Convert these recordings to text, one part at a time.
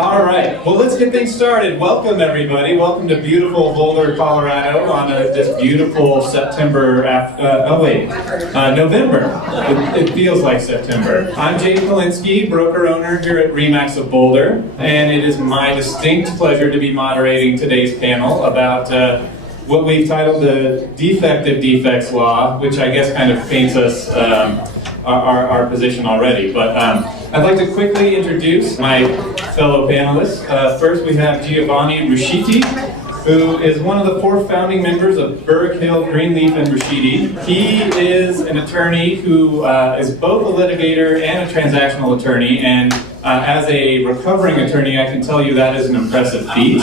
All right, well, let's get things started. Welcome, everybody. Welcome to beautiful Boulder, Colorado on this beautiful September, November. It feels like September. I'm Jay Kalinski, broker owner here at RE/MAX of Boulder, and it is my distinct pleasure to be moderating today's panel about what we've titled the Defective Defects Law, which I guess kind of paints us our position already. But I'd like to quickly introduce my fellow panelists. First, we have Giovanni Ruscitti, who is one of the 4 founding members of Berg, Greenleaf, and Ruscitti. He is an attorney who is both a litigator and a transactional attorney, and as a recovering attorney, I can tell you that is an impressive feat.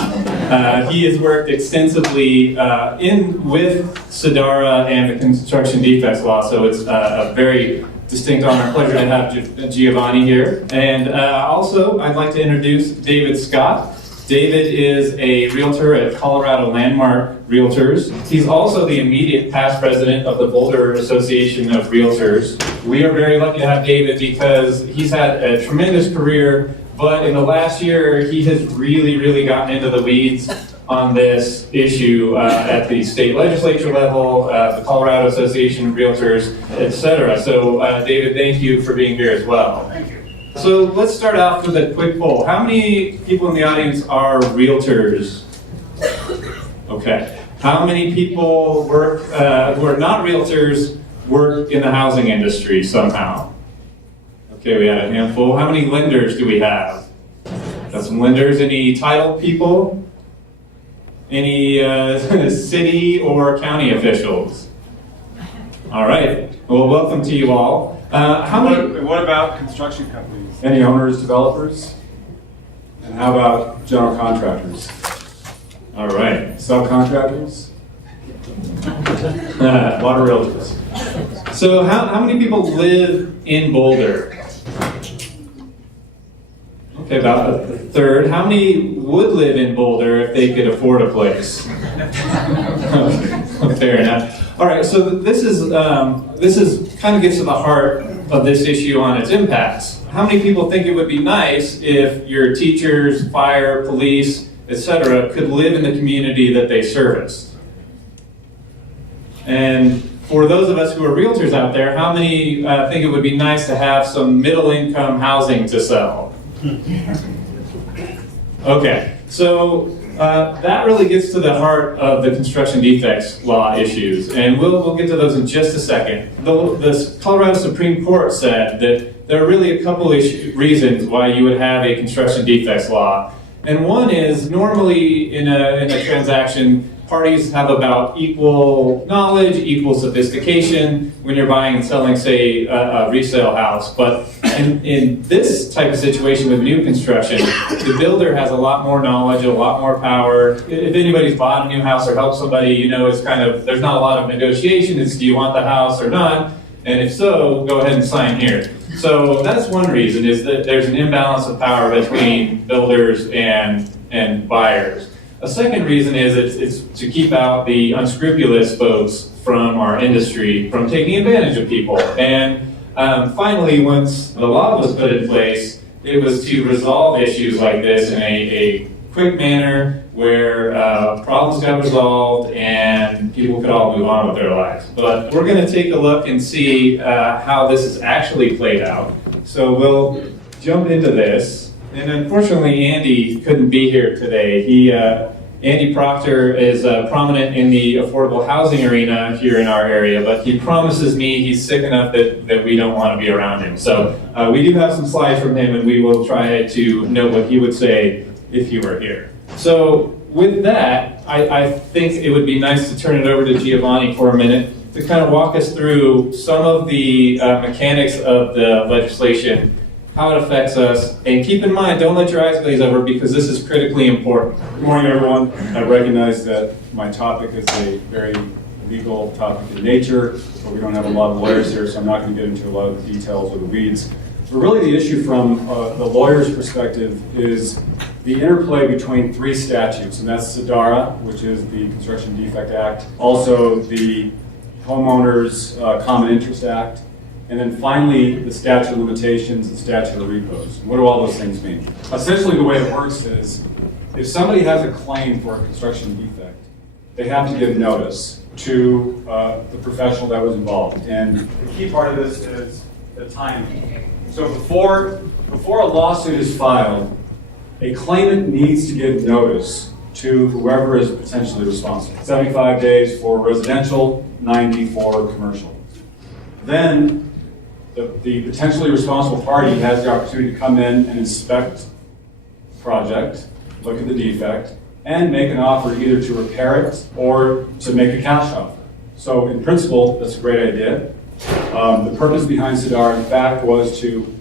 He has worked extensively with SIDARA and the construction defects law, so it's a very distinct honor and pleasure to have Giovanni here. And also, I'd like to introduce David Scott. David is a realtor at Colorado Landmark Realtors. He's also the immediate past president of the Boulder Association of Realtors. We are very lucky to have David because he's had a tremendous career, but in the last year, he has really gotten into the weeds on this issue at the state legislature level, the Colorado Association of Realtors, etc. So, David, thank you for being here as well. Thank you. So let's start off with a quick poll. How many people in the audience are realtors? Okay. How many people work who are not realtors work in the housing industry somehow? Okay, we had a handful. How many lenders do we have? Got some lenders. Any title people? Any city or county officials? All right. Well, welcome to you all. What about construction companies? Any owners, developers? And how about general contractors? All right. Subcontractors? A lot of realtors. So how many people live in Boulder? Okay, about a third. How many would live in Boulder if they could afford a place? Fair enough. All right, so this is kind of gets to the heart of this issue on its impacts. How many people think it would be nice if your teachers, fire, police, etc., could live in the community that they service? And for those of us who are realtors out there, how many think it would be nice to have some middle-income housing to sell? Okay, so that really gets to the heart of the construction defects law issues, and we'll get to those in just a second. The Colorado Supreme Court said that there are really a couple reasons why you would have a construction defects law, and one is normally in a transaction, parties have about equal knowledge, equal sophistication when you're buying and selling, say, a resale house. But in this type of situation with new construction, the builder has a lot more knowledge, a lot more power. If anybody's bought a new house or helped somebody, you know, it's kind of, there's not a lot of negotiation. It's, do you want the house or not? And if so, go ahead and sign here. So that's one reason, is that there's an imbalance of power between builders and buyers. A second reason is it's to keep out the unscrupulous folks from our industry from taking advantage of people. And finally, once the law was put in place, it was to resolve issues like this in a quick manner where problems got resolved and people could all move on with their lives. But we're going to take a look and see how this is actually played out. So we'll jump into this. And unfortunately, Andy couldn't be here today. Andy Proctor is prominent in the affordable housing arena here in our area, but he promises me he's sick enough that we don't want to be around him. So we do have some slides from him, and we will try to note what he would say if he were here. So with that, I think it would be nice to turn it over to Giovanni for a minute to kind of walk us through some of the mechanics of the legislation, how it affects us, and keep in mind, don't let your eyes glaze over because this is critically important. Good morning, everyone. I recognize that my topic is a very legal topic in nature, but we don't have a lot of lawyers here, so I'm not going to get into a lot of the details or the weeds. But really the issue from the lawyer's perspective is the interplay between 3 statutes, and that's SIDARA, which is the Construction Defect Act, also the Homeowners Common Interest Act, And then finally, the statute of limitations and statute of repose. What do all those things mean? Essentially, the way it works is, if somebody has a claim for a construction defect, they have to give notice to the professional that was involved. And the key part of this is the timing. So before a lawsuit is filed, a claimant needs to give notice to whoever is potentially responsible. 75 days for residential, 90 for commercial. Then the potentially responsible party has the opportunity to come in and inspect the project, look at the defect, and make an offer either to repair it or to make a cash offer. So in principle, that's a great idea. The purpose behind SEDAR, in fact, was to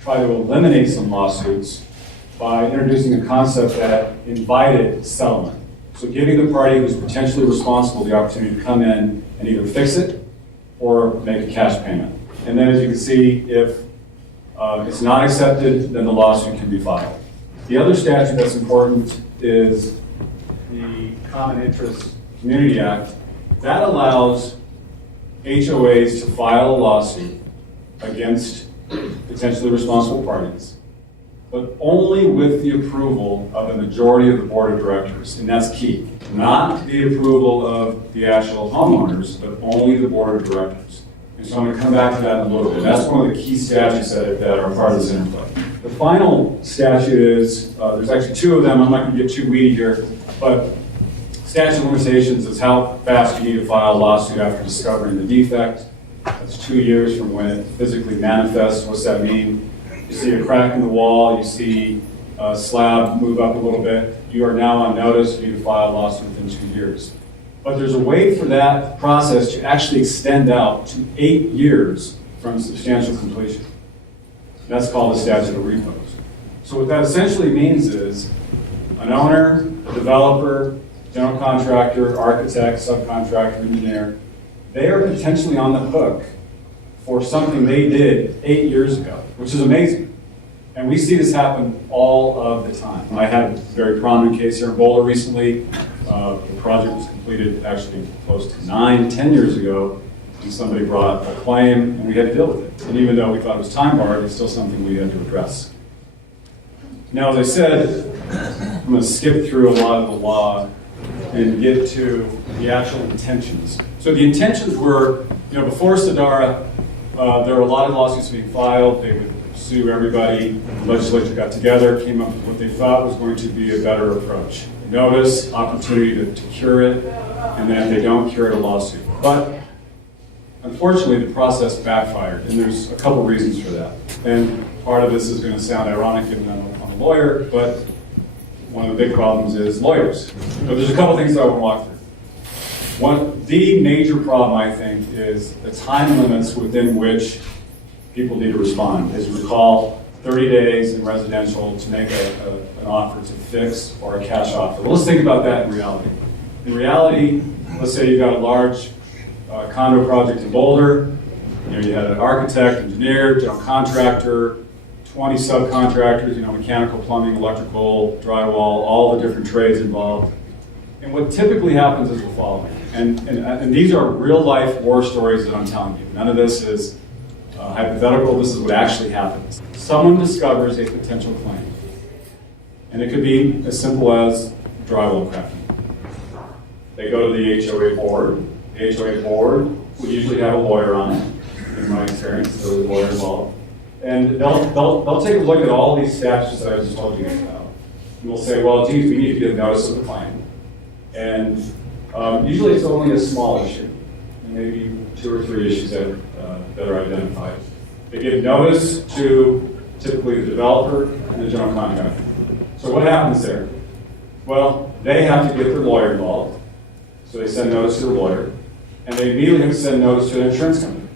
try to eliminate some lawsuits by introducing a concept that invited settlement. So giving the party who's potentially responsible the opportunity to come in and either fix it or make a cash payment. And then as you can see, if it's not accepted, then the lawsuit can be filed. The other statute that's important is the Common Interest Community Act. That allows HOAs to file a lawsuit against potentially responsible parties, but only with the approval of a majority of the board of directors, and that's key. Not the approval of the actual homeowners, but only the board of directors. And so I'm going to come back to that in a little bit. That's one of the key statutes that are part of this interplay. The final statute is, there's actually two of them. I'm not going to get too weedy here, but statute of limitations is how fast you need to file a lawsuit after discovering the defect. That's 2 years from when it physically manifests. What's that mean? You see a crack in the wall, you see a slab move up a little bit, you are now on notice, you need to file a lawsuit within 2 years. But there's a way for that process to actually extend out to 8 years from substantial completion. That's called the statute of repose. So what that essentially means is an owner, a developer, general contractor, architect, subcontractor, engineer, they are potentially on the hook for something they did 8 years ago, which is amazing. And we see this happen all of the time. I had a very prominent case here in Boulder recently. The project was completed actually close to 9-10 years ago, and somebody brought a claim, and we had to deal with it. And even though we thought it was time barred, it's still something we had to address. Now, as I said, I'm going to skip through a lot of the law and get to the actual intentions. So the intentions were, before SEDAR, there were a lot of lawsuits being filed. They would sue everybody. The legislature got together, came up with what they thought was going to be a better approach. Notice, opportunity to cure it, and then if they don't cure it, a lawsuit. But unfortunately, the process backfired, and there's a couple reasons for that. And part of this is going to sound ironic given I'm a lawyer, but one of the big problems is lawyers. But there's a couple things I want to walk through. The major problem, I think, is the time limits within which people need to respond. As you recall, 30 days in residential to make an offer to fix or a cash offer. Well, let's think about that in reality. In reality, let's say you've got a large condo project in Boulder. You had an architect, engineer, general contractor, 20 subcontractors, mechanical, plumbing, electrical, drywall, all the different trades involved. And what typically happens is the following. And these are real life war stories that I'm telling you. None of this is hypothetical. This is what actually happens. Someone discovers a potential claim. And it could be as simple as drywall cracking. They go to the HOA board. The HOA board will usually have a lawyer on it, in my experience, so there's a lawyer involved. And they'll take a look at all these statutes that I just told you about. And we'll say, well, geez, we need to get notice of the claim. And usually it's only a small issue, maybe 2 or 3 issues that are identified. They give notice to typically the developer and the general contractor. So what happens there? Well, they have to get their lawyer involved. So they send notice to the lawyer, and they immediately have to send notice to an insurance company.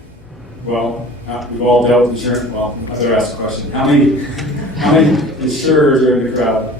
Well, we've all dealt with insurance. Well, I better ask a question. How many insurers are in the crowd?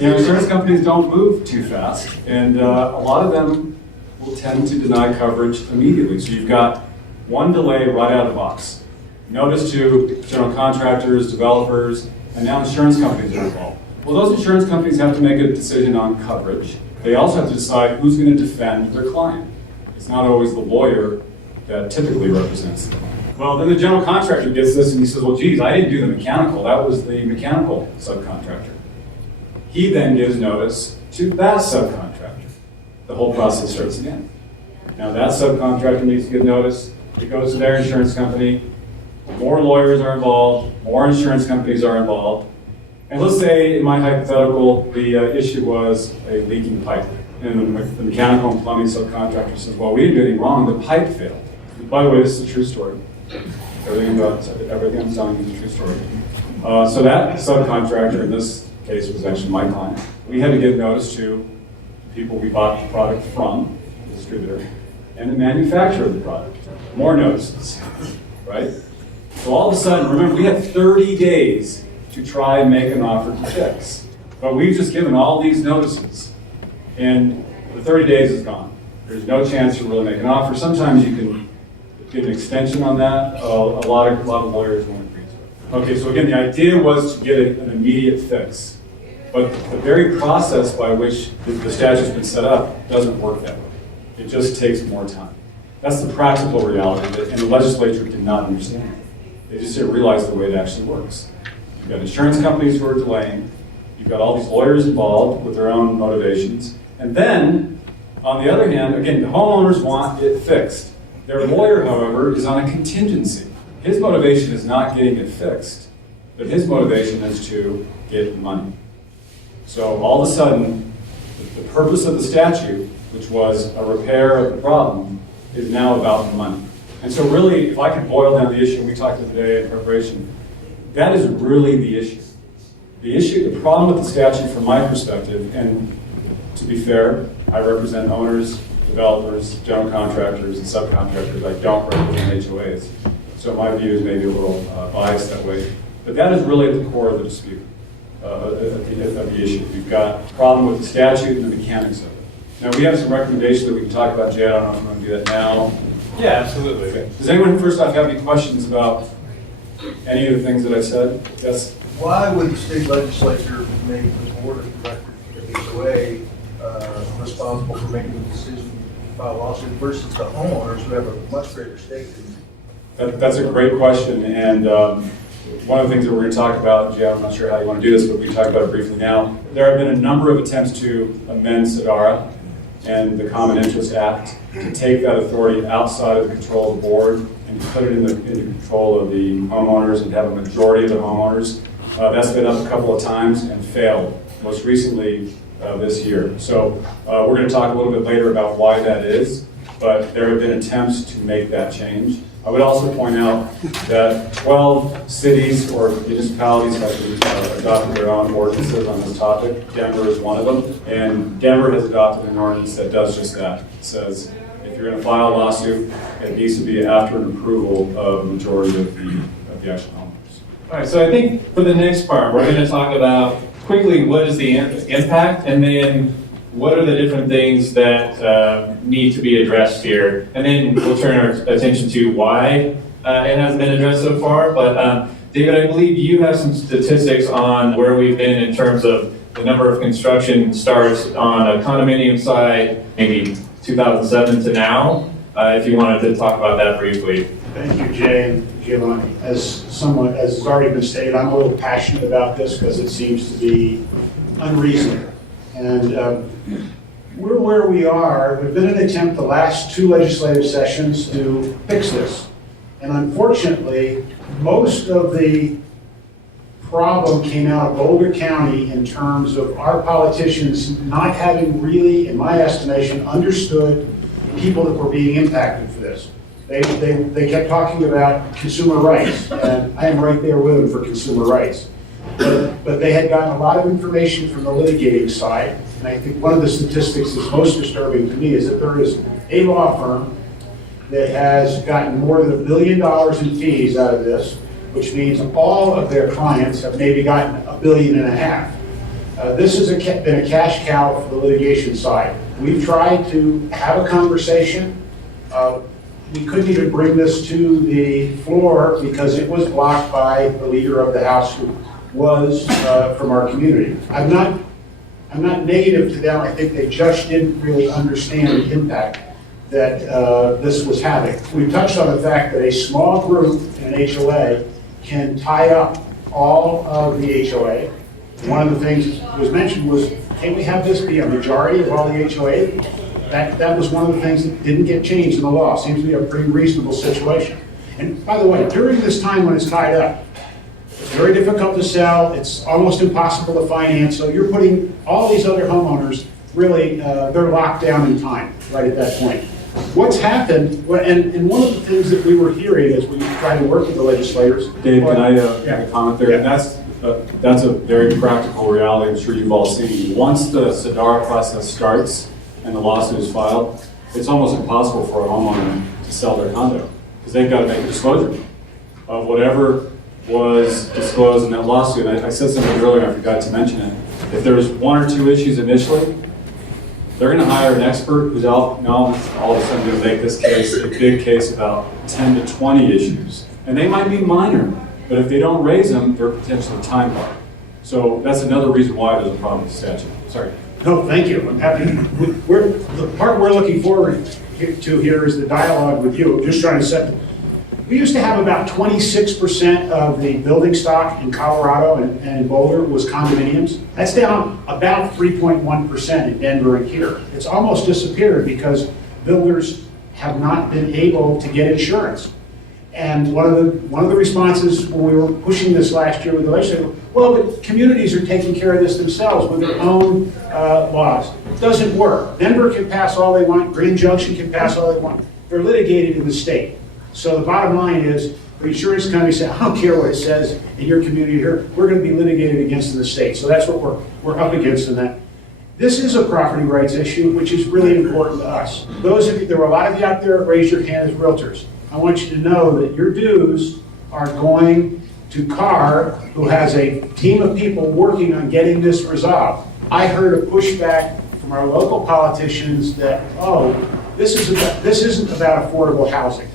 Insurance companies don't move too fast, and a lot of them will tend to deny coverage immediately. So you've got one delay right out of the box. Notice to general contractors, developers, and now insurance companies are involved. Well, those insurance companies have to make a decision on coverage. They also have to decide who's going to defend their client. It's not always the lawyer that typically represents them. Well, then the general contractor gets this and he says, well, geez, I didn't do the mechanical. That was the mechanical subcontractor. He then gives notice to that subcontractor. The whole process starts again. Now that subcontractor needs to give notice. It goes to their insurance company. More lawyers are involved. More insurance companies are involved. And let's say, in my hypothetical, the issue was a leaking pipe. And the mechanical and plumbing subcontractor says, well, we didn't do anything wrong. The pipe failed. By the way, this is a true story. Everything I'm telling you is a true story. So that subcontractor, in this case, was actually my client. We had to give notice to the people we bought the product from, the distributor, and the manufacturer of the product. More notices, right? So all of a sudden, remember, we have 30 days to try and make an offer to fix. But we've just given all these notices, and the 30 days is gone. There's no chance to really make an offer. Sometimes you can get an extension on that. A lot of lawyers won't agree to it. Okay, so again, the idea was to get an immediate fix. But the very process by which the statute's been set up doesn't work that way. It just takes more time. That's the practical reality, and the legislature did not understand it. They just didn't realize the way it actually works. You've got insurance companies who are delaying. You've got all these lawyers involved with their own motivations. And then, on the other hand, again, the homeowners want it fixed. Their lawyer, however, is on a contingency. His motivation is not getting it fixed, but his motivation is to get money. So all of a sudden, the purpose of the statute, which was a repair of the problem, is now about money. And so really, if I could boil down the issue, we talked today in preparation, that is really the issue. The problem with the statute from my perspective, and to be fair, I represent owners, developers, general contractors, and subcontractors. I don't represent HOAs. So my view is maybe a little biased that way. But that is really at the core of the dispute, of the issue. We've got a problem with the statute and the mechanics of it. Now, we have some recommendations that we can talk about. Jay, I don't know if you want to do that now. Yeah, absolutely. Okay. Does anyone, first off, have any questions about any of the things that I said? Yes? Why would the state legislature make the board of directors of the HOA responsible for making the decision to file a lawsuit versus the homeowners who have a much greater stake in That's a great question, and one of the things that we're going to talk about, Jay, I'm not sure how you want to do this, but we can talk about it briefly now. There have been a number of attempts to amend SIDARA and the Common Interest Act to take that authority outside of the control of the board and to put it in the control of the homeowners and have a majority of the homeowners. That's been up a couple of times and failed, most recently this year. So we're going to talk a little bit later about why that is, but there have been attempts to make that change. I would also point out that 12 cities or municipalities have adopted their own ordinances on this topic. Denver is one of them, and Denver has adopted an ordinance that does just that. It says if you're going to file a lawsuit, it needs to be after an approval of the majority of the actual homeowners. All right, so I think for the next part, we're going to talk about quickly what is the impact, and then what are the different things that need to be addressed here? And then we'll turn our attention to why it hasn't been addressed so far. But David, I believe you have some statistics on where we've been in terms of the number of construction starts on a condominium side, maybe 2007 to now. If you wanted to talk about that briefly. Thank you, Jay and Giovanni. As has already been stated, I'm a little passionate about this because it seems to be unreasonable. And we're where we are. There's been an attempt the last 2 legislative sessions to fix this. And unfortunately, most of the problem came out of Boulder County in terms of our politicians not having really, in my estimation, understood the people that were being impacted for this. They kept talking about consumer rights, and I am right there with them for consumer rights. But they had gotten a lot of information from the litigating side, and I think one of the statistics that's most disturbing to me is that there is a law firm that has gotten more than $1 billion in fees out of this, which means all of their clients have maybe gotten $1.5 billion. This has been a cash cow for the litigation side. We've tried to have a conversation. We couldn't even bring this to the floor because it was blocked by the leader of the House who was from our community. I'm not negative to them. I think they just didn't really understand the impact. that this was having. We touched on the fact that a small group in an HOA can tie up all of the HOA. One of the things that was mentioned was, can we have this be a majority of all the HOA? That was one of the things that didn't get changed in the law. Seems to be a pretty reasonable situation. And by the way, during this time when it's tied up, it's very difficult to sell, it's almost impossible to finance, so you're putting all these other homeowners, really, they're locked down in time, right at that point. What's happened, and one of the things that we were hearing as we try to work with the legislators. Dave, can I make Yeah. a comment there? Yeah. That's a very practical reality I'm sure you've all seen. Once the SIDARA process starts and the lawsuit is filed, it's almost impossible for a homeowner to sell their condo because they've got to make a disclosure of whatever was disclosed in that lawsuit. I said something earlier, I forgot to mention it. If there's one or two issues initially, they're going to hire an expert who's all of a sudden going to make this case a big case about 10 to 20 issues. And they might be minor, but if they don't raise them, they're potentially time barred. So that's another reason why there's a problem with the statute. Sorry. No, thank you. I'm happy. The part we're looking forward to here is the dialogue with you. I'm just trying to set. We used to have about 26% of the building stock in Colorado and in Boulder was condominiums. That's down about 3.1% in Denver and here. It's almost disappeared because builders have not been able to get insurance. And one of the responses when we were pushing this last year with the legislature, well, but communities are taking care of this themselves with their own laws. It doesn't work. Denver can pass all they want. Green Junction can pass all they want. They're litigated in the state. So the bottom line is, the insurance company said, I don't care what it says in your community here, we're going to be litigated against in the state. So that's what we're up against in that. This is a property rights issue, which is really important to us. Those of you, there were a lot of you out there, raise your hand as realtors. I want you to know that your dues are going to CAR, who has a team of people working on getting this resolved. I heard a pushback from our local politicians that, oh, this isn't about affordable housing.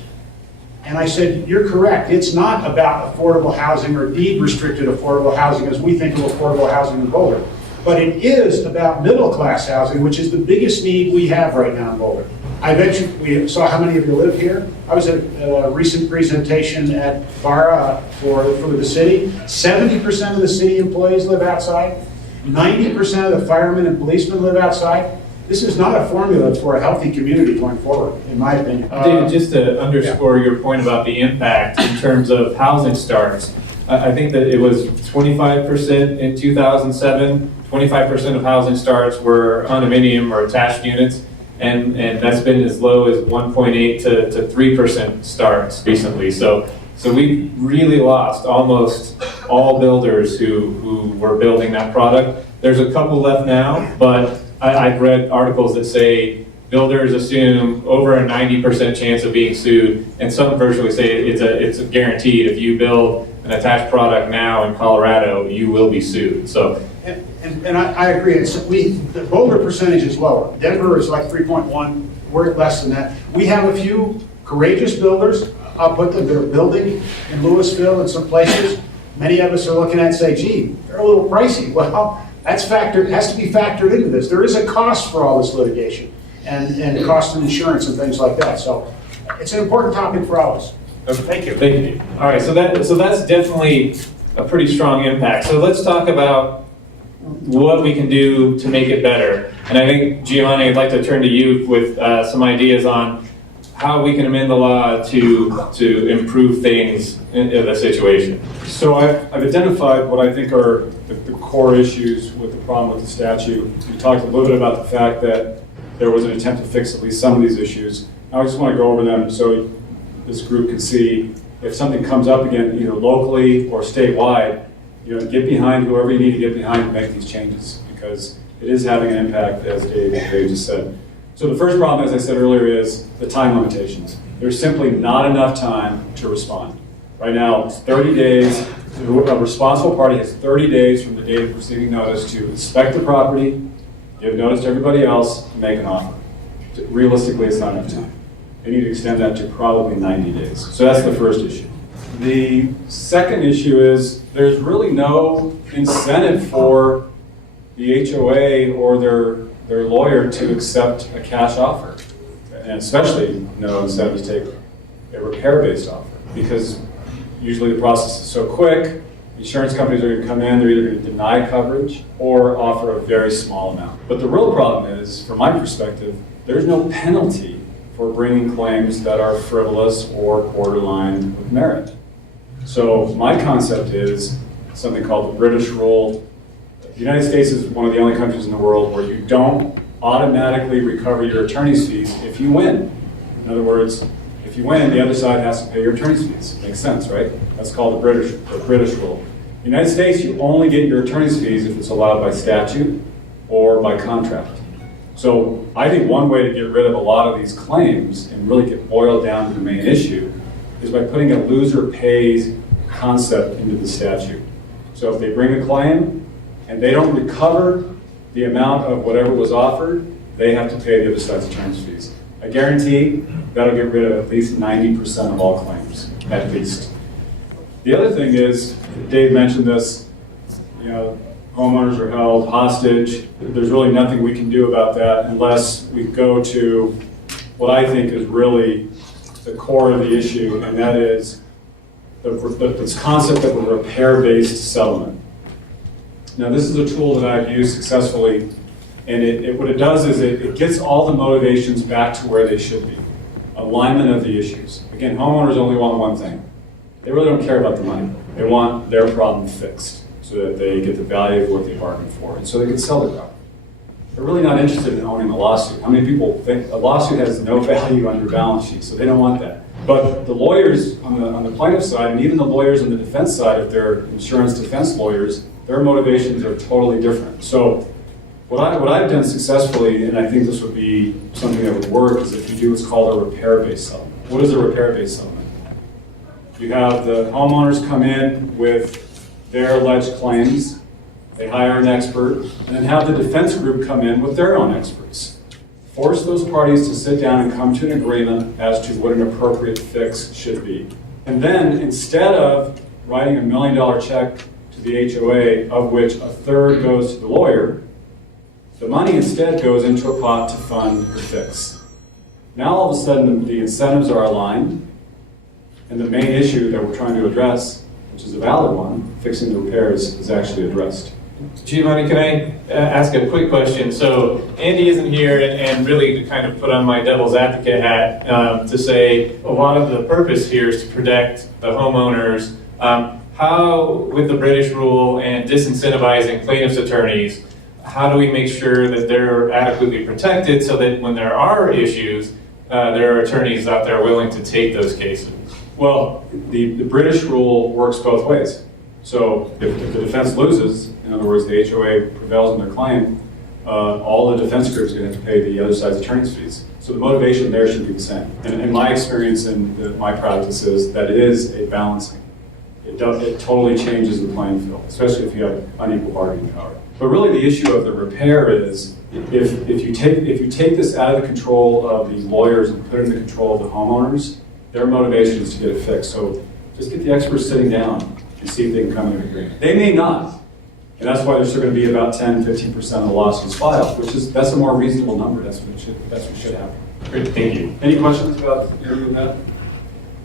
And I said, you're correct. It's not about affordable housing or deed-restricted affordable housing as we think of affordable housing in Boulder. But it is about middle-class housing, which is the biggest need we have right now in Boulder. I mentioned, we saw how many of you live here. I was at a recent presentation at VARA for the city. 70% of the city employees live outside. 90% of the firemen and policemen live outside. This is not a formula for a healthy community going forward, in my opinion. David, just to underscore your point about the impact in terms of housing starts, I think that it was 25% in 2007, 25% of housing starts were condominium or attached units, and that's been as low as 1.8 to 3% starts recently. So we really lost almost all builders who were building that product. There's a couple left now, but I've read articles that say builders assume over a 90% chance of being sued, and some virtually say it's a guaranteed. If you build an attached product now in Colorado, you will be sued. So, and I agree. The Boulder percentage is lower. Denver is like 3.1. We're at less than that. We have a few courageous builders. I'll put them. They're building in Louisville and some places. Many of us are looking at and say, gee, they're a little pricey. Well, that's has to be factored into this. There is a cost for all this litigation and cost of insurance and things like that. So it's an important topic for all of us. Thank you. thank you. All right, so that's definitely a pretty strong impact. So let's talk about what we can do to make it better. And I think, Giovanni, I'd like to turn to you with some ideas on how we can amend the law to improve things in the situation. So I've identified what I think are the core issues with the problem with the statute. We talked a little bit about the fact that there was an attempt to fix at least some of these issues. I just want to go over them so this group can see if something comes up again, either locally or statewide, get behind whoever you need to get behind to make these changes, because it is having an impact, as Dave just said. So the first problem, as I said earlier, is the time limitations. There's simply not enough time to respond. Right now, it's 30 days. A responsible party has 30 days from the date of receiving notice to inspect the property, give notice to everybody else, and make an offer. Realistically, it's not enough time. They need to extend that to probably 90 days. So that's the first issue. The second issue is there's really no incentive for the HOA or their lawyer to accept a cash offer. and especially no incentive to take a repair-based offer, because usually the process is so quick, insurance companies are going to come in, they're either going to deny coverage or offer a very small amount. But the real problem is, from my perspective, there's no penalty for bringing claims that are frivolous or borderline with merit. So my concept is something called the British rule. The United States is one of the only countries in the world where you don't automatically recover your attorney's fees if you win. In other words, if you win, the other side has to pay your attorney's fees. Makes sense, right? That's called the British rule. In the United States, you only get your attorney's fees if it's allowed by statute or by contract. So I think one way to get rid of a lot of these claims and really get boiled down to the main issue is by putting a loser pays concept into the statute. So if they bring a claim and they don't recover the amount of whatever was offered, they have to pay the other side's attorney's fees. I guarantee that'll get rid of at least 90% of all claims, at least. The other thing is, Dave mentioned this, you know, homeowners are held hostage. There's really nothing we can do about that unless we go to what I think is really the core of the issue, and that is this concept of a repair-based settlement. Now, this is a tool that I've used successfully, and what it does is it gets all the motivations back to where they should be. Alignment of the issues. Again, homeowners only want one thing. They really don't care about the money. They want their problem fixed so that they get the value of what they bargained for, and so they can sell their property. They're really not interested in owning a lawsuit. How many people think a lawsuit has no value on your balance sheet, so they don't want that. But the lawyers on the plaintiff side, and even the lawyers on the defense side, if they're insurance defense lawyers, their motivations are totally different. So what I've done successfully, and I think this would be something that would work, is if you do what's called a repair-based settlement. What is a repair-based settlement? You have the homeowners come in with their alleged claims, they hire an expert, and then have the defense group come in with their own experts. Force those parties to sit down and come to an agreement as to what an appropriate fix should be. And then, instead of writing $1 million check to the HOA, of which a third goes to the lawyer, the money instead goes into a pot to fund the fix. Now all of a sudden the incentives are aligned, and the main issue that we're trying to address, which is a valid one, fixing the repairs, is actually addressed. Giovanni, can I ask a quick question? So Andy isn't here, and really to kind of put on my devil's advocate hat to say a lot of the purpose here is to protect the homeowners. How, with the British rule and disincentivizing plaintiffs' attorneys, how do we make sure that they're adequately protected so that when there are issues, there are attorneys out there willing to take those cases? Well, the British rule works both ways. So if the defense loses, in other words, the HOA prevails on their claim, all the defense groups are going to have to pay the other side's attorney's fees. So the motivation there should be the same. And in my experience and my practice is that it is a balancing. It totally changes the playing field, especially if you have unequal bargaining power. But really the issue of the repair is if you take this out of the control of the lawyers and put it in the control of the homeowners, their motivation is to get it fixed. So just get the experts sitting down and see if they can come to an agreement. They may not. And that's why there's still going to be about 10-15% of the lawsuits filed, that's a more reasonable number. That's what should happen. Great, thank you. Any questions about any of that?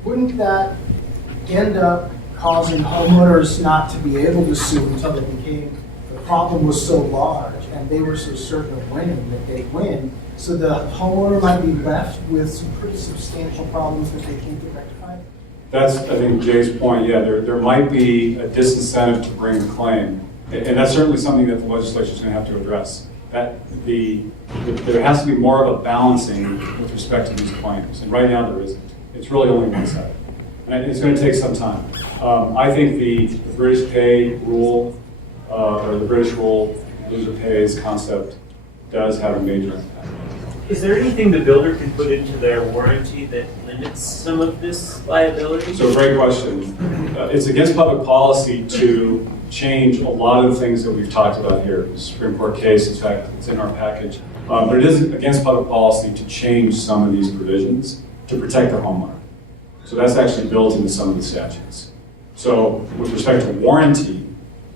Wouldn't that end up causing homeowners not to be able to sue until it became, the problem was so large and they were so certain of winning that they'd win, so the homeowner might be left with some pretty substantial problems that they can't get rectified? That's, I think, Jay's point. Yeah, there might be a disincentive to bring a claim. And that's certainly something that the legislature is going to have to address. That there has to be more of a balancing with respect to these claims. And right now there isn't. It's really only one side. And it's going to take some time. I think the British pay rule, or the British rule, loser pays concept, does have a major impact. Is there anything the builder can put into their warranty that limits some of this liability? So great question. It's against public policy to change a lot of the things that we've talked about here. The Supreme Court case, in fact, it's in our package. But it is against public policy to change some of these provisions to protect the homeowner. So that's actually built into some of the statutes. So with respect to warranty,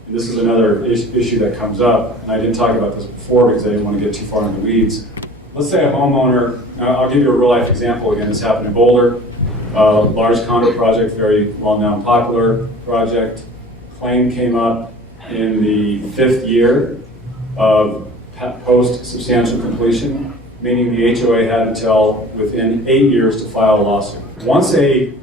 and this is another issue that comes up, and I didn't talk about this before because I didn't want to get too far in the weeds. let's say a homeowner, I'll give you a real life example again, this happened in Boulder, large condo project, very well known, popular project. Claim came up in the 5th year of post substantial completion, meaning the HOA had until within 8 years to file a lawsuit. Once a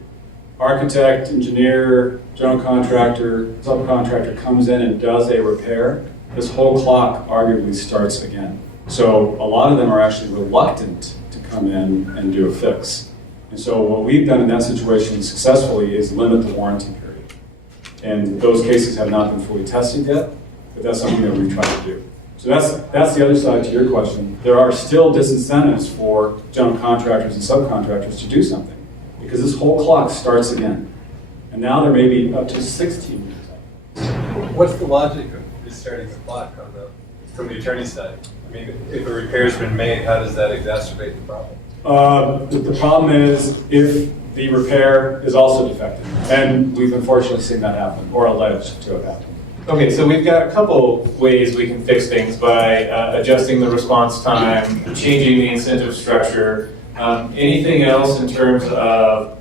architect, engineer, general contractor, subcontractor comes in and does a repair, this whole clock arguably starts again. So a lot of them are actually reluctant to come in and do a fix. And so what we've done in that situation successfully is limit the warranty period. And those cases have not been fully tested yet, but that's something that we've tried to do. So that's the other side to your question. There are still disincentives for general contractors and subcontractors to do something, because this whole clock starts again. And now there may be up to 16 years out. What's the logic of restarting the clock from the attorney's side? I mean, if a repair's been made, how does that exacerbate the problem? The problem is if the repair is also defective. And we've unfortunately seen that happen, or alleged to have happened. Okay, so we've got a couple ways we can fix things by adjusting the response time, changing the incentive structure. Anything else in terms of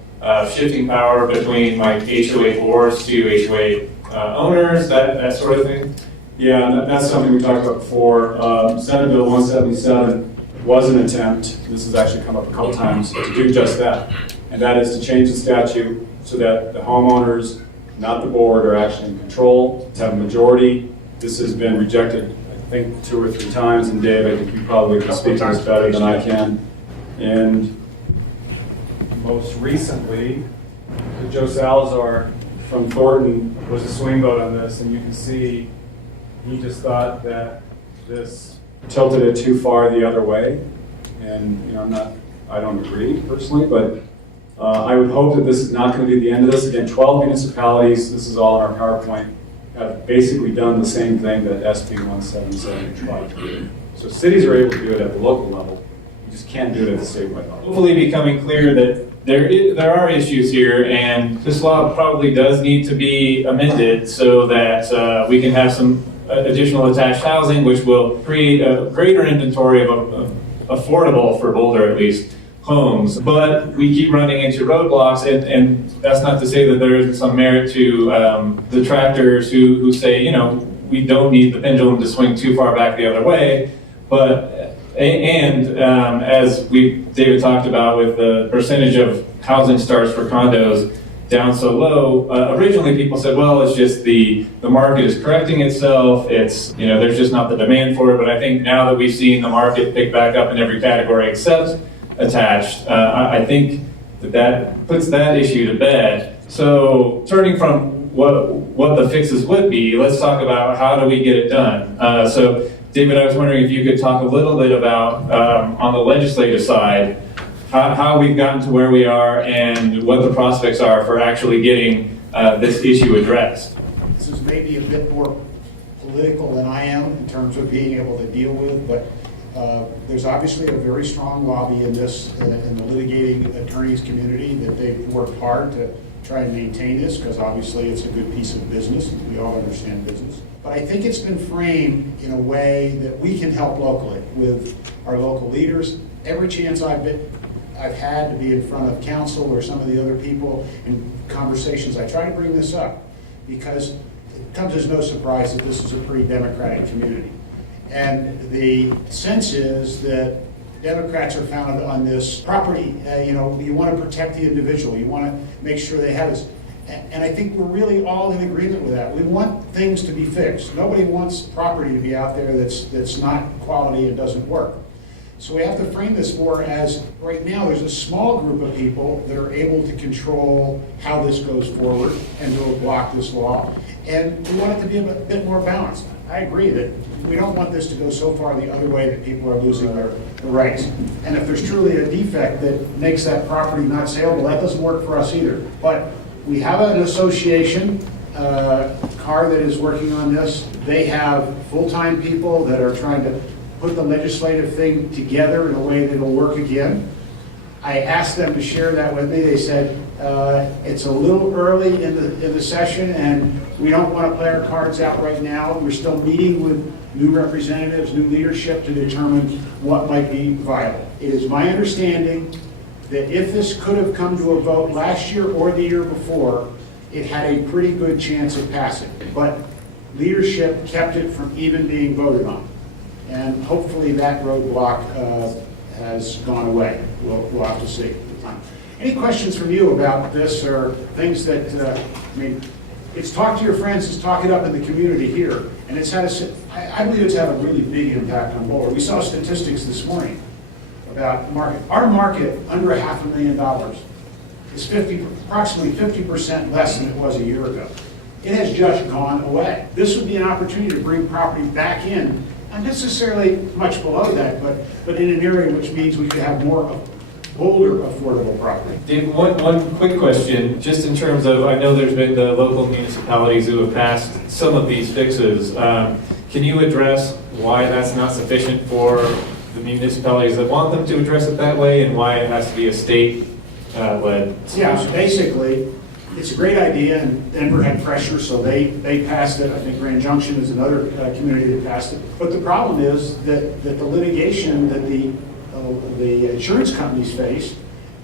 shifting power between like HOA boards to HOA owners, that sort of thing? Yeah, and that's something we talked about before. Senate Bill 177 was an attempt, this has actually come up a couple times, to do just that. And that is to change the statute so that the homeowners, not the board, are actually in control, to have a majority. This has been rejected, I think, 2 or 3 times, and Dave, I think you probably can speak to this better than I can. And most recently, Joe Salazar from Thornton was a swing vote on this, and you can see he just thought that this tilted it too far the other way. And you know, I don't agree personally, but I would hope that this is not going to be the end of this. Again, 12 municipalities, this is all in our PowerPoint, have basically done the same thing that SB 177 tried to do. So cities are able to do it at the local level. You just can't do it at the statewide level. Hopefully becoming clear that there are issues here, and this law probably does need to be amended so that we can have some additional attached housing, which will create a greater inventory of affordable, for Boulder at least, homes. But we keep running into roadblocks, and that's not to say that there isn't some merit to detractors who say, you know, we don't need the pendulum to swing too far back the other way. But as David talked about with the percentage of housing starts for condos down so low, originally people said, well, it's just the market is correcting itself. It's, you know, there's just not the demand for it. But I think now that we've seen the market pick back up in every category except attached, I think that puts that issue to bed. So turning from what the fixes would be, let's talk about how do we get it done. So David, I was wondering if you could talk a little bit about, on the legislative side, how we've gotten to where we are and what the prospects are for actually getting this issue addressed. This is maybe a bit more political than I am in terms of being able to deal with, but there's obviously a very strong lobby in this, in the litigating attorneys community, that they've worked hard to try and maintain this, because obviously it's a good piece of business. We all understand business. But I think it's been framed in a way that we can help locally with our local leaders. Every chance I've had to be in front of council or some of the other people in conversations, I try to bring this up, because it comes as no surprise that this is a pretty democratic community. And the sense is that Democrats are founded on this property. You want to protect the individual. You want to make sure they have this. And I think we're really all in agreement with that. We want things to be fixed. Nobody wants property to be out there that's not quality and doesn't work. So we have to frame this more as, right now, there's a small group of people that are able to control how this goes forward and to block this law. And we want it to be a bit more balanced. I agree that we don't want this to go so far the other way that people are losing their rights. And if there's truly a defect that makes that property not saleable, that doesn't work for us either. But we have an association, CAR, that is working on this. They have full-time people that are trying to put the legislative thing together in a way that will work again. I asked them to share that with me. They said, It's a little early in the session, and we don't want to play our cards out right now. We're still meeting with new representatives, new leadership to determine what might be viable. It is my understanding that if this could have come to a vote last year or the year before, it had a pretty good chance of passing. But leadership kept it from even being voted on. And hopefully that roadblock has gone away. We'll have to see at the time. Any questions from you about this or things that, it's talk to your friends, it's talk it up in the community here. And it's had I believe it's had a really big impact on Boulder. We saw statistics this morning about the market. Our market, under $500,000, is approximately 50% less than it was a year ago. It has just gone away. This would be an opportunity to bring property back in, not necessarily much below that, but in an area which means we could have more Boulder affordable property. Dave, one quick question, just in terms of, I know there's been the local municipalities who have passed some of these fixes. Can you address why that's not sufficient for the municipalities that want them to address it that way, and why it has to be a state-led solution? Yeah, basically, it's a great idea, and Denver had pressure, so they passed it. I think Grand Junction is another community that passed it. But the problem is that the litigation that the insurance companies face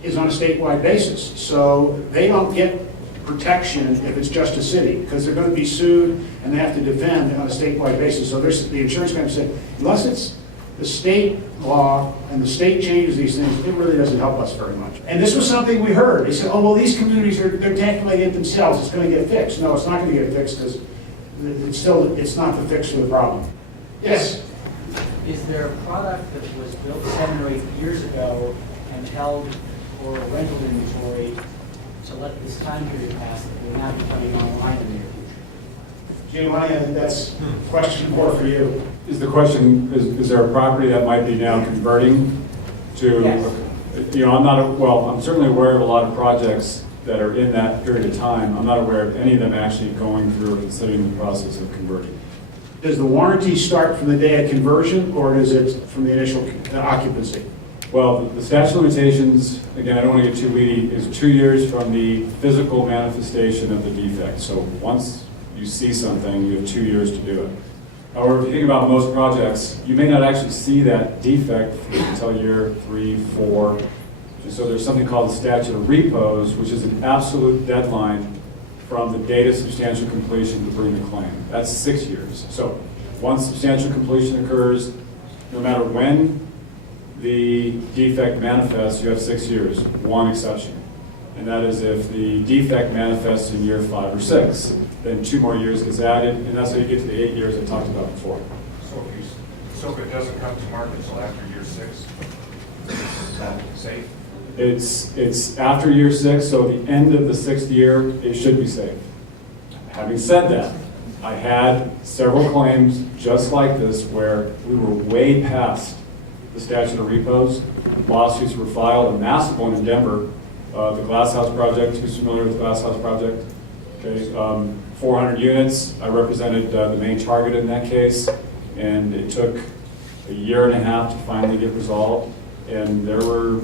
is on a statewide basis. So they don't get protection if it's just a city, because they're going to be sued and they have to defend on a statewide basis. So the insurance companies say, unless it's the state law and the state changes these things, it really doesn't help us very much. And this was something we heard. They said, oh, well, these communities they're tackling it themselves. It's going to get fixed. No, it's not going to get fixed because it's not the fix for the problem. Yes? Is there a product that was built 7 or 8 years ago and held for a rental inventory to let this time period pass that will now be coming online in the near future? Giovanni, I think that's a question more for you. Is the question, is there a property that might be now converting to, Yes. I'm certainly aware of a lot of projects that are in that period of time. I'm not aware of any of them actually going through or considering the process of converting. Does the warranty start from the day of conversion, or is it from the initial occupancy? Well, the statute of limitations, again, I don't want to get too weedy, is 2 years from the physical manifestation of the defect. So once you see something, you have 2 years to do it. However, if you think about most projects, you may not actually see that defect until year 3, 4. And so there's something called the statute of repose, which is an absolute deadline from the date of substantial completion to bring the claim. That's 6 years. So once substantial completion occurs, no matter when the defect manifests, you have 6 years, one exception. And that is if the defect manifests in year 5 or 6, then 2 more years gets added, and that's how you get to the 8 years I talked about before. So if it doesn't come to market until after year 6, is that safe? It's after year 6, so the end of the 6th year, it should be safe. Having said that, I had several claims just like this where we were way past the statute of repose. Lawsuits were filed, a massive one in Denver, the Glass House Project. Who's familiar with the Glass House Project? Okay, 400 units. I represented the main target in that case, and it took a year and a half to finally get resolved, and there were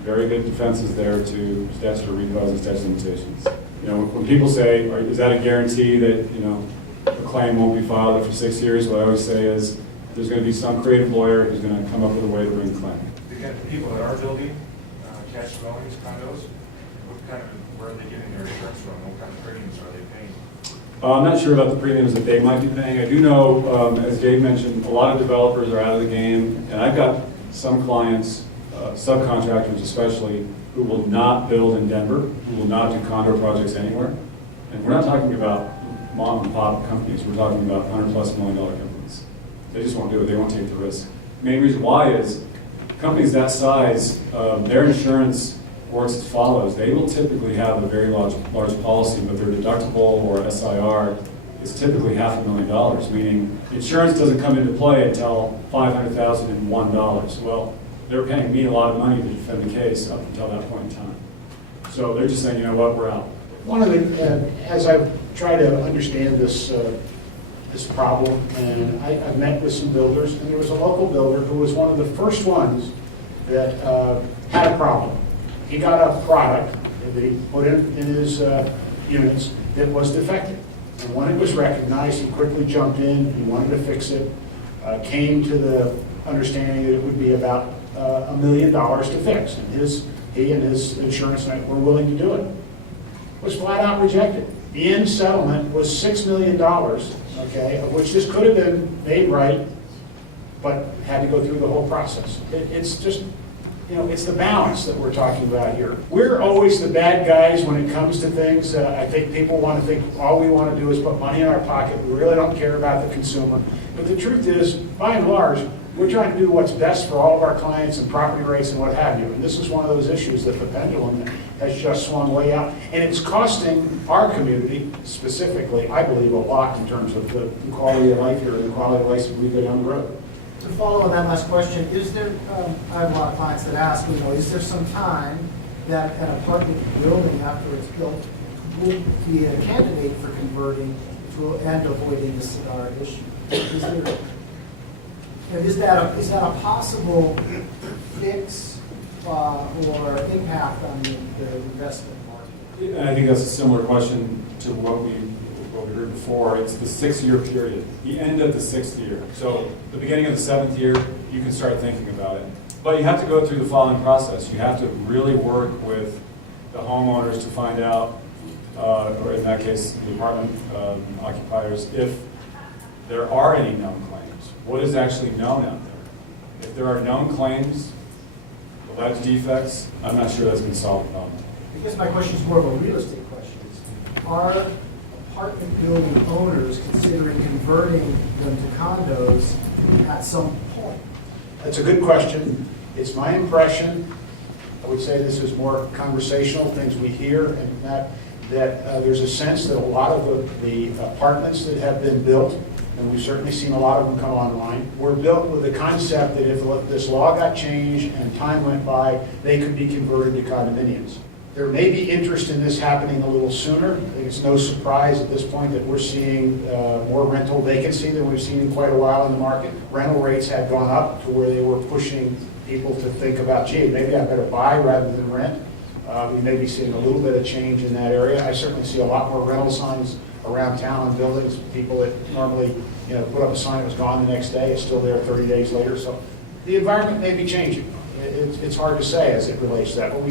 very good defenses there to statute of repose and statute of limitations. You know, when people say, is that a guarantee that, a claim won't be filed after 6 years? What I always say is, there's going to be some creative lawyer who's going to come up with a way to bring the claim. Again, the people that are building cash dwellings, condos, where are they getting their insurance from? What kind of premiums are they paying? I'm not sure about the premiums that they might be paying. I do know, as Dave mentioned, a lot of developers are out of the game, and I've got some clients, subcontractors especially, who will not build in Denver, who will not do condo projects anywhere. And we're not talking about mom and pop companies, we're talking about $100+ million companies. They just won't do it, they won't take the risk. The main reason why is companies that size, their insurance works as follows. They will typically have a very large policy, but their deductible or SIR is typically $500,000, meaning insurance doesn't come into play until $500,001. Well, they're paying me a lot of money to defend the case up until that point in time. So they're just saying, you know what, we're out. One of the, as I've tried to understand this problem, and I've met with some builders, and there was a local builder who was one of the first ones that had a problem. He got a product that he put in his units that was defective. And when it was recognized, he quickly jumped in, he wanted to fix it, came to the understanding that it would be about $1 million to fix. And he and his insurance were willing to do it. Was flat out rejected. The end settlement was $6 million, okay, of which this could have been made right, but had to go through the whole process. It's just, it's the balance that we're talking about here. We're always the bad guys when it comes to things. I think people want to think all we want to do is put money in our pocket. We really don't care about the consumer. But the truth is, by and large, we're trying to do what's best for all of our clients and property rates and what have you. And this is one of those issues that the pendulum has just swung way out. And it's costing our community specifically, I believe, a lot in terms of the quality of life here and the quality of life as we go down the road. To follow on that last question, is there, I have a lot of clients that ask, is there some time that an apartment building after it's built will be a candidate for converting to and avoiding the cigar issue? Is that a possible fix or impact on the investment market? And I think that's a similar question to what we heard before. It's the 6-year period, the end of the 6th year. So the beginning of the 7th year, you can start thinking about it. But you have to go through the following process. You have to really work with the homeowners to find out, or in that case, the apartment occupiers, if there are any known claims. What is actually known out there? If there are known claims, alleged defects, I'm not sure that's going to solve the problem. I guess my question is more of a real estate question. Are apartment building owners considering converting them to condos at some point? That's a good question. It's my impression, I would say this is more conversational, things we hear, and that there's a sense that a lot of the apartments that have been built, and we've certainly seen a lot of them come online, were built with the concept that if this law got changed and time went by, they could be converted to condominiums. There may be interest in this happening a little sooner. I think it's no surprise at this point that we're seeing more rental vacancy than we've seen in quite a while in the market. Rental rates had gone up to where they were pushing people to think about, gee, maybe I better buy rather than rent. We may be seeing a little bit of change in that area. I certainly see a lot more rental signs around town and buildings. People that normally put up a sign that was gone the next day, it's still there 30 days later. So the environment may be changing. It's hard to say as it relates to that. But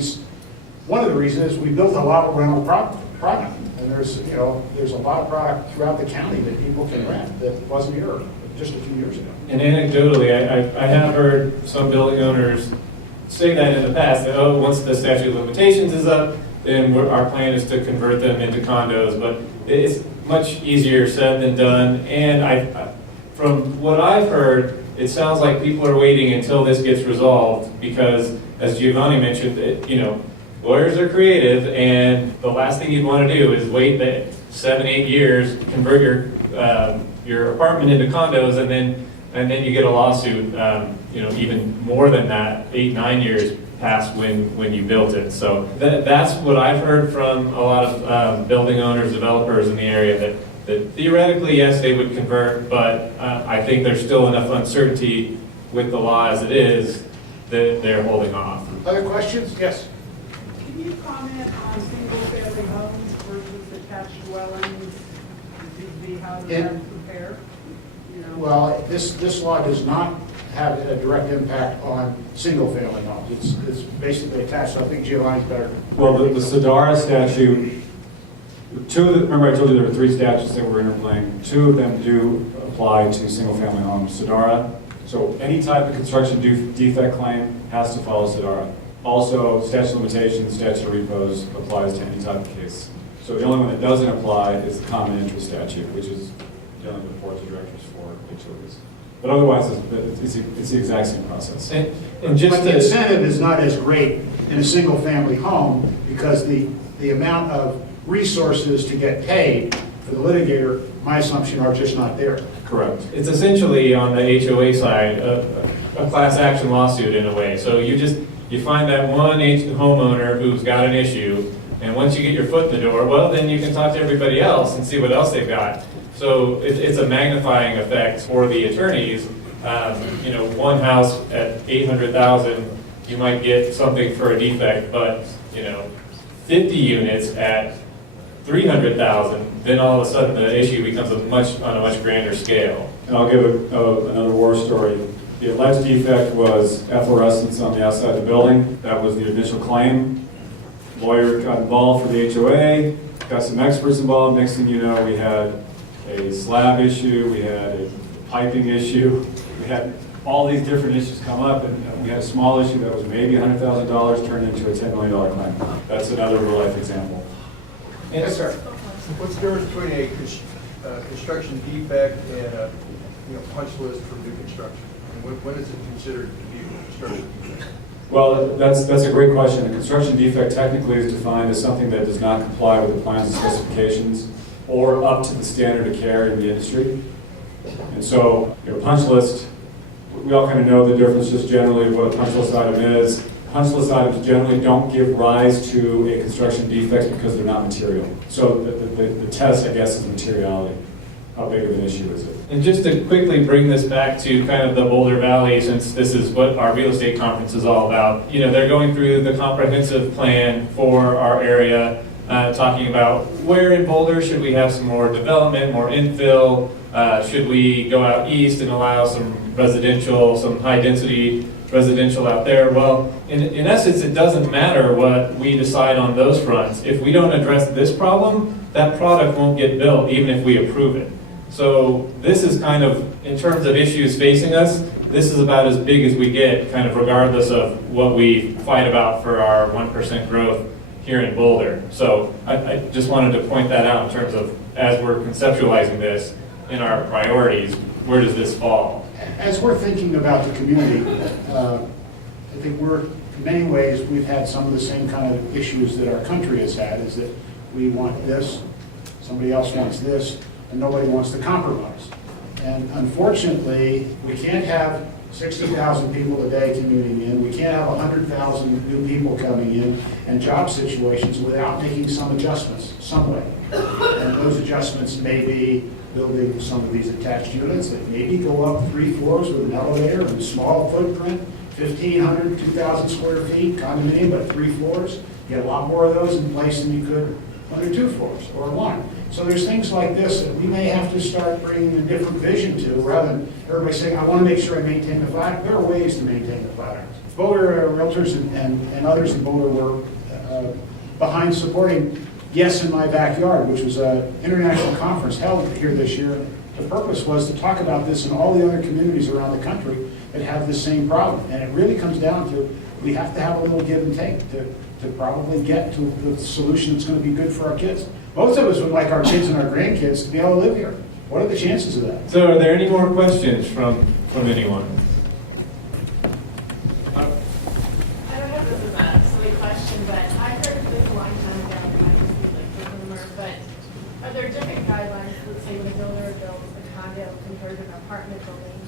one of the reasons is we built a lot of rental product, and there's a lot of product throughout the county that people can rent that wasn't here just a few years ago. And anecdotally, I have heard some building owners say that in the past, that, once the statute of limitations is up, then our plan is to convert them into condos. But it's much easier said than done. And from what I've heard, it sounds like people are waiting until this gets resolved because, as Giovanni mentioned, lawyers are creative, and the last thing you'd want to do is wait 7-8 years, convert your apartment into condos, and then you get a lawsuit. Even more than that, 8-9 years past when you built it. So that's what I've heard from a lot of building owners, developers in the area that theoretically, yes, they would convert, but I think there's still enough uncertainty with the law as it is that they're holding off. Other questions? Yes. Can you comment on single-family homes versus attached dwellings? How does that compare? Well, this law does not have a direct impact on single-family homes. It's basically attached. So I think Giovanni's better. Well, the Sadara statute, remember I told you there were 3 statutes that were interplaying. 2 of them do apply to single-family homes. Sadara, so any type of construction defect claim has to follow Sadara. Also, statute of limitations, statute of repose applies to any type of case. So the only one that doesn't apply is the common interest statute, which is dealing with boards of directors for HOAs. But otherwise, it's the exact same process. And But the incentive is not as great in a single-family home because the amount of resources to get paid for the litigator, my assumption, are just not there. Correct. It's essentially on the HOA side a class action lawsuit in a way. So you find that one homeowner who's got an issue, and once you get your foot in the door, well, then you can talk to everybody else and see what else they've got. So it's a magnifying effect for the attorneys. One house at $800,000, you might get something for a defect, but 50 units at 300,000, then all of a sudden the issue becomes on a much grander scale. And I'll give another war story. The alleged defect was efflorescence on the outside of the building. That was the initial claim. Lawyer got involved for the HOA, got some experts involved. Next thing you know, we had a slab issue, we had a piping issue, we had all these different issues come up, and we had a small issue that was maybe $100,000 turned into a $10 million claim. That's another real-life example. Yes, sir. What's the difference between a construction defect and a, punch list for new construction? And when is it considered to be a construction defect? Well, that's a great question. A construction defect technically is defined as something that does not comply with the plans and specifications or up to the standard of care in the industry. And so, punch list, we all kind of know the difference just generally of what a punch list item is. Punch list items generally don't give rise to a construction defect because they're not material. So the test, I guess, is materiality. How big of an issue is it? And just to quickly bring this back to kind of the Boulder Valley, since this is what our real estate conference is all about, they're going through the comprehensive plan for our area, talking about where in Boulder should we have some more development, more infill, should we go out east and allow some residential, some high density residential out there. Well, in essence, it doesn't matter what we decide on those fronts. If we don't address this problem, that product won't get built, even if we approve it. So this is kind of, in terms of issues facing us, this is about as big as we get, kind of regardless of what we fight about for our 1% growth here in Boulder. So I just wanted to point that out in terms of, as we're conceptualizing this in our priorities, where does this fall? As we're thinking about the community, I think in many ways, we've had some of the same kind of issues that our country has had, is that we want this, somebody else wants this, and nobody wants to compromise. And unfortunately, we can't have 60,000 people a day commuting in, we can't have 100,000 new people coming in, and job situations without making some adjustments, some way. And those adjustments may be building some of these attached units that maybe go up 3 floors with an elevator and a small footprint, 1,500, 2,000 square feet, condominium, but 3 floors. You get a lot more of those in place than you could under 2 floors or 1. So there's things like this that we may have to start bringing a different vision to, rather than everybody saying, I want to make sure I maintain the flat. There are ways to maintain the flat. Boulder Realtors and others in Boulder were behind supporting Yes in My Backyard, which was an international conference held here this year. The purpose was to talk about this in all the other communities around the country that have the same problem. And it really comes down to, we have to have a little give and take to probably get to the solution that's going to be good for our kids. Most of us would like our kids and our grandkids to be able to live here. What are the chances of that? So are there any more questions from anyone? I don't know if this is a silly question, but I heard this a long time ago, and I just feel like a rumor, but are there different guidelines, let's say when a builder builds a condo compared to an apartment building?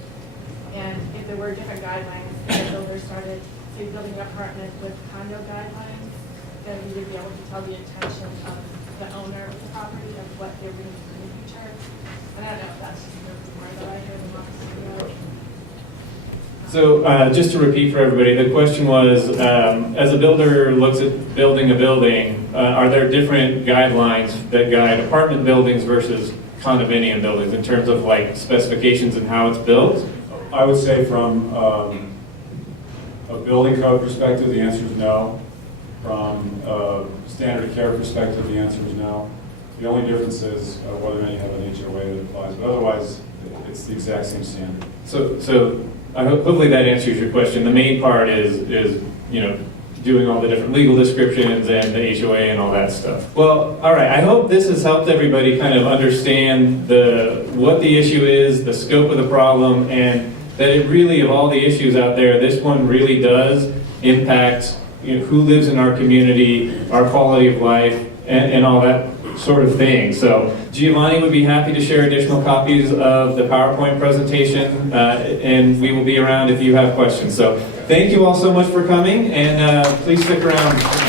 And if there were different guidelines, if a builder started, say, building an apartment with condo guidelines, then we would be able to tell the intention of the owner of the property of what they're going to do in the future. And I don't know if that's just a rumor that I heard amongst the So just to repeat for everybody, the question was, as a builder looks at building a building, are there different guidelines that guide apartment buildings versus condominium buildings in terms of like specifications and how it's built? I would say from a building code perspective, the answer is no. From a standard of care perspective, the answer is no. The only difference is whether or not you have an HOA that applies, but otherwise, it's the exact same standard. So hopefully that answers your question. The main part is doing all the different legal descriptions and the HOA and all that stuff. Well, all right. I hope this has helped everybody kind of understand what the issue is, the scope of the problem, and that it really, of all the issues out there, this one really does impact who lives in our community, our quality of life, and all that sort of thing. So Giovanni would be happy to share additional copies of the PowerPoint presentation, and we will be around if you have questions. So thank you all so much for coming, and please stick around.